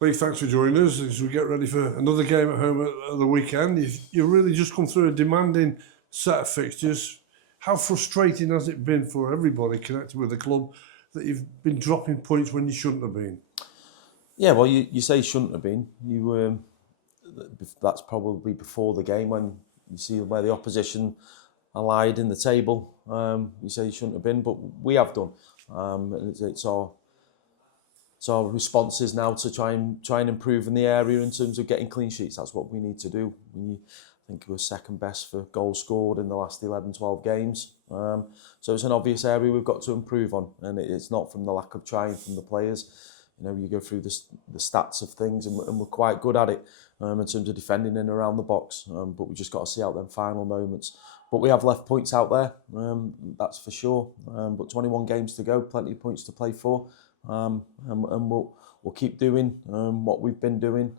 Lee, thanks for joining us as we get ready for another game at home at the weekend. You've really just come through a demanding set of fixtures. How frustrating has it been for everybody connected with the club that you've been dropping points when you shouldn't have been? Yeah, well, you say shouldn't have been. That's probably before the game when you see where the opposition are lied in the table. You say you shouldn't have been, but we have done. It's our responses now to try and improve in the area in terms of getting clean sheets. That's what we need to do. I think we're second best for goals scored in the last 11, 12 games. So it's an obvious area we've got to improve on, and it's not from the lack of trying from the players. You go through the stats of things, and we're quite good at it in terms of defending in and around the box. But we just got to see out them final moments. But we have left points out there, that's for sure. But 21 games to go, plenty of points to play for. And we'll keep doing what we've been doing.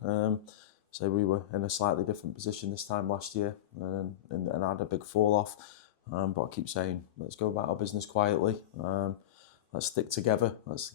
So we were in a slightly different position this time last year and had a big fall off. But I keep saying, let's go about our business quietly. Let's stick together. Let's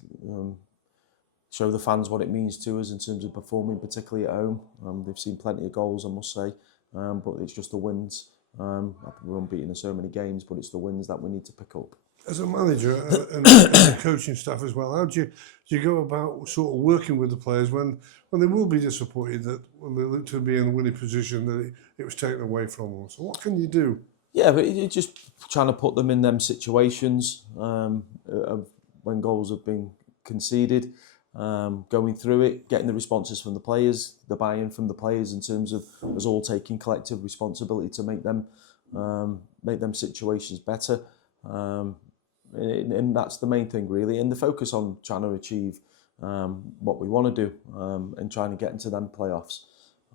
show the fans what it means to us in terms of performing, particularly at home. They've seen plenty of goals, I must say, but it's just the wins. We're unbeaten in so many games, but it's the wins that we need to pick up. As a manager and a coaching staff as well, how do you go about sort of working with the players when they will be disappointed that when they look to be in a winning position that it was taken away from them? So what can you do? Yeah, but it's just trying to put them in them situations of when goals have been conceded, going through it, getting the responses from the players, the buy-in from the players in terms of us all taking collective responsibility to make them situations better. And that's the main thing really, and the focus on trying to achieve what we want to do and trying to get into them playoffs,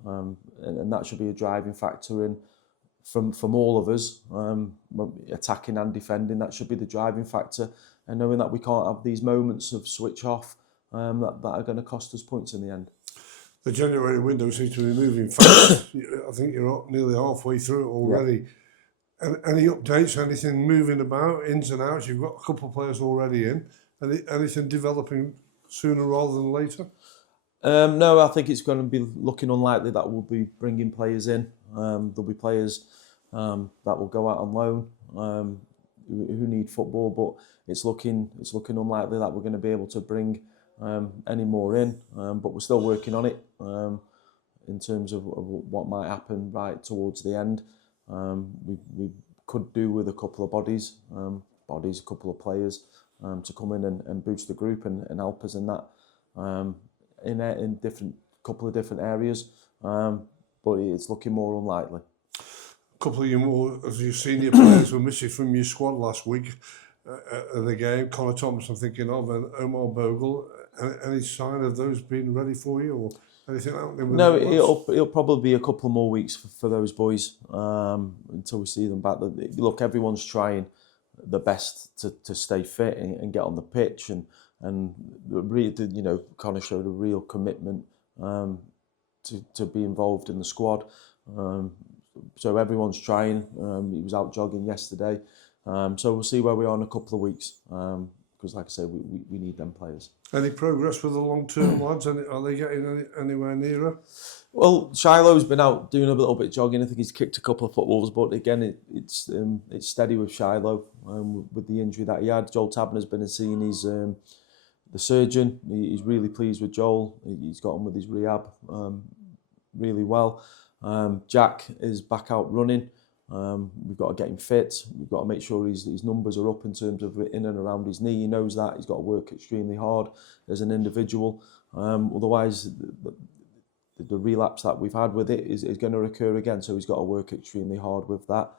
and that should be a driving factor in from all of us, attacking and defending. That should be the driving factor, and knowing that we can't have these moments of switch off that are going to cost us points in the end. The January window seems to be moving fast. I think you're nearly halfway through it already. Yeah. Any updates, anything moving about, ins and outs? You've got a couple of players already in. Anything developing sooner rather than later? No, I think it's going to be looking unlikely that we'll be bringing players in. There'll be players that will go out on loan who need football, but it's looking unlikely that we're going to be able to bring any more in. But we're still working on it in terms of what might happen right towards the end. We could do with a couple of bodies, a couple of players to come in and boost the group and help us in that in couple of different areas, but it's looking more unlikely. A couple of your senior players were missing from your squad last week at the game. Connor Thomas, I'm thinking of, and Omar Bogle. Any sign of those being ready for you, or anything happening with No, it'll probably be a couple more weeks for those boys until we see them back. Look, everyone's trying the best to stay fit and get on the pitch, and Connor showed a real commitment to be involved in the squad. So everyone's trying. He was out jogging yesterday, so we'll see where we are in a couple of weeks. Because, like I say, we need them players. Any progress with the long-term lads? Are they getting anywhere nearer? Well, Shiloh's been out doing a little bit of jogging. I think he's kicked a couple of footballs, but again, it's steady with Shiloh with the injury that he had. Joel Tabner's been and seen the surgeon. He's really pleased with Joel. He's got on with his rehab really well. Jack is back out running. We've got to get him fit. We've got to make sure his numbers are up in terms of in and around his knee. He knows that. He's got to work extremely hard as an individual. Otherwise, the relapse that we've had with it is going to occur again. So he's got to work extremely hard with that.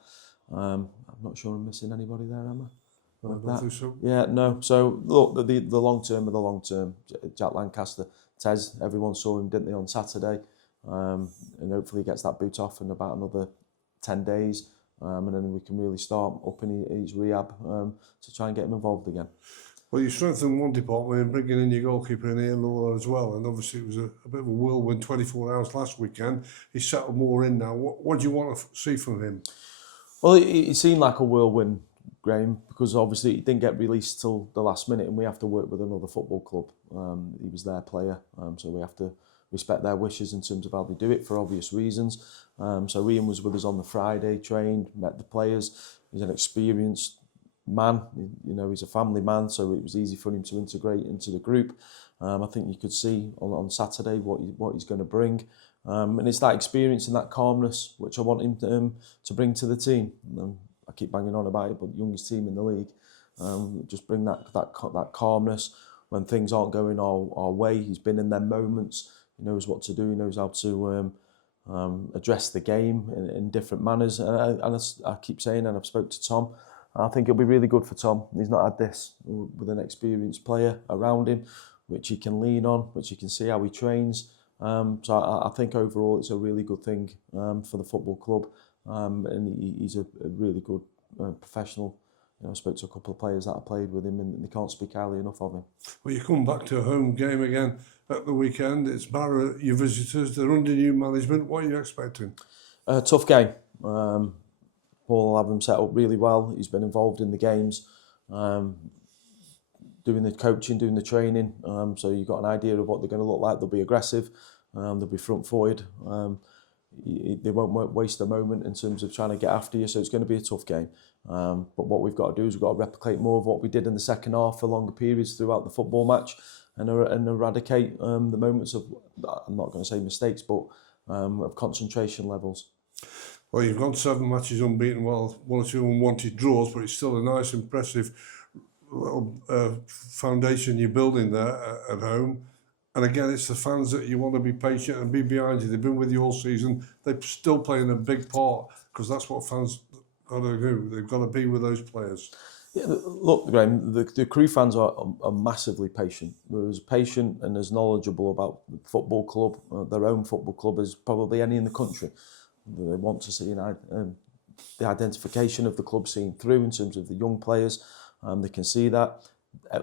I'm not sure I'm missing anybody there, am I? I don't think so. Yeah, no. So look, the long term of the long term. Jack Lancaster, Tez, everyone saw him, didn't they, on Saturday? And hopefully he gets that boot off in about another 10 days, and then we can really start up in his rehab to try and get him involved again. Well, you strengthened one department and bringing in your goalkeeper in Ian Lawler as well, and obviously it was a bit of a whirlwind 24 hours last weekend. He's settled more in now. What do you want to see from him? Well, it seemed like a whirlwind, Graham, because obviously he didn't get released till the last minute, and we have to work with another football club. He was their player, so we have to respect their wishes in terms of how they do it for obvious reasons. So Ian was with us on the Friday, trained, met the players. He's an experienced man, you know, he's a family man, so it was easy for him to integrate into the group. I think you could see on Saturday what he's going to bring. And it's that experience and that calmness which I want him to bring to the team. I keep banging on about it, but the youngest team in the league, just bring that calmness when things aren't going our way. He's been in their moments. He knows what to do. He knows how to address the game in different manners. And I keep saying, and I've spoke to Tom, I think it'll be really good for Tom. He's not had this with an experienced player around him, which he can lean on, which he can see how he trains. So I think overall it's a really good thing for the football club, and he's a really good professional. You know, I spoke to a couple of players that I played with him, and they can't speak highly enough of him. Well, you come back to a home game again at the weekend. It's Barrow, your visitors. They're under new management. What are you expecting? Tough game. Paul will have him set up really well. He's been involved in the games, doing the coaching, doing the training. So you've got an idea of what they're going to look like. They'll be aggressive. They'll be front-footed. They won't waste a moment in terms of trying to get after you. So it's going to be a tough game. But what we've got to do is we've got to replicate more of what we did in the second half for longer periods throughout the football match, and eradicate the moments of, I'm not going to say mistakes, but of concentration levels. Well, you've gone 7 matches unbeaten, well, 1 or 2 unwanted draws, but it's still a nice, impressive little foundation you're building there at home. And again, it's the fans that you want to be patient and be behind you. They've been with you all season. They're still playing a big part, because that's what fans got to do. They've got to be with those players. Yeah, look, Graham, the Crewe fans are massively patient. They're as patient and as knowledgeable about the football club, their own football club, as probably any in the country. They want to see the identification of the club seen through in terms of the young players. They can see that.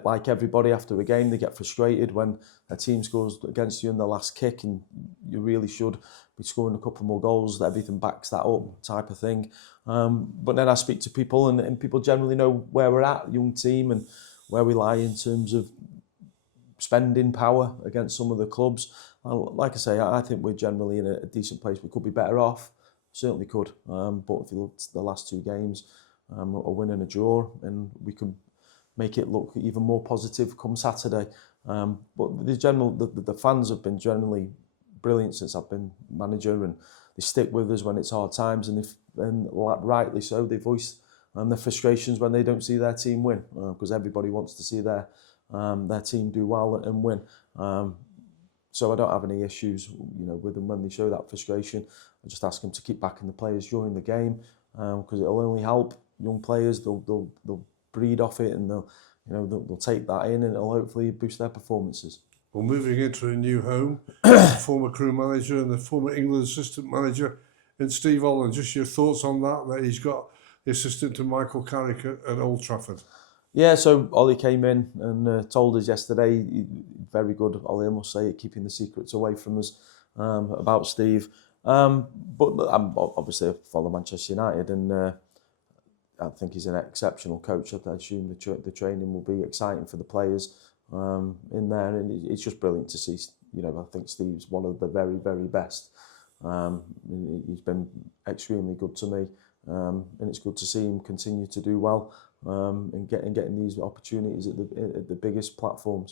Like everybody, after a game, they get frustrated when a team scores against you in the last kick, and you really should be scoring a couple more goals. Everything backs that up, type of thing. But then I speak to people, and people generally know where we're at, young team, and where we lie in terms of spending power against some of the clubs. Like I say, I think we're generally in a decent place. We could be better off, certainly could. But if you look at the last 2 games, a win and a draw, and we could make it look even more positive come Saturday. But the fans have been generally brilliant since I've been manager, and they stick with us when it's hard times, and rightly so, they voice their frustrations when they don't see their team win, because everybody wants to see their team do well and win. So I don't have any issues, with them when they show that frustration. I just ask them to keep backing the players during the game, because it'll only help young players. They'll breed off it, and they'll take that in, and it'll hopefully boost their performances. Well, moving into a new home, former Crewe manager and the former England assistant manager in Steve Holland. Just your thoughts on that he's got the assistant to Michael Carrick at Old Trafford. Yeah, so Ollie came in and told us yesterday, very good, Ollie, I must say, at keeping the secrets away from us about Steve. But I'm obviously I follow Manchester United, and I think he's an exceptional coach. I assume the training will be exciting for the players in there, and it's just brilliant to see. I think Steve's one of the very, very best. He's been extremely good to me, and it's good to see him continue to do well and getting these opportunities at the biggest platforms.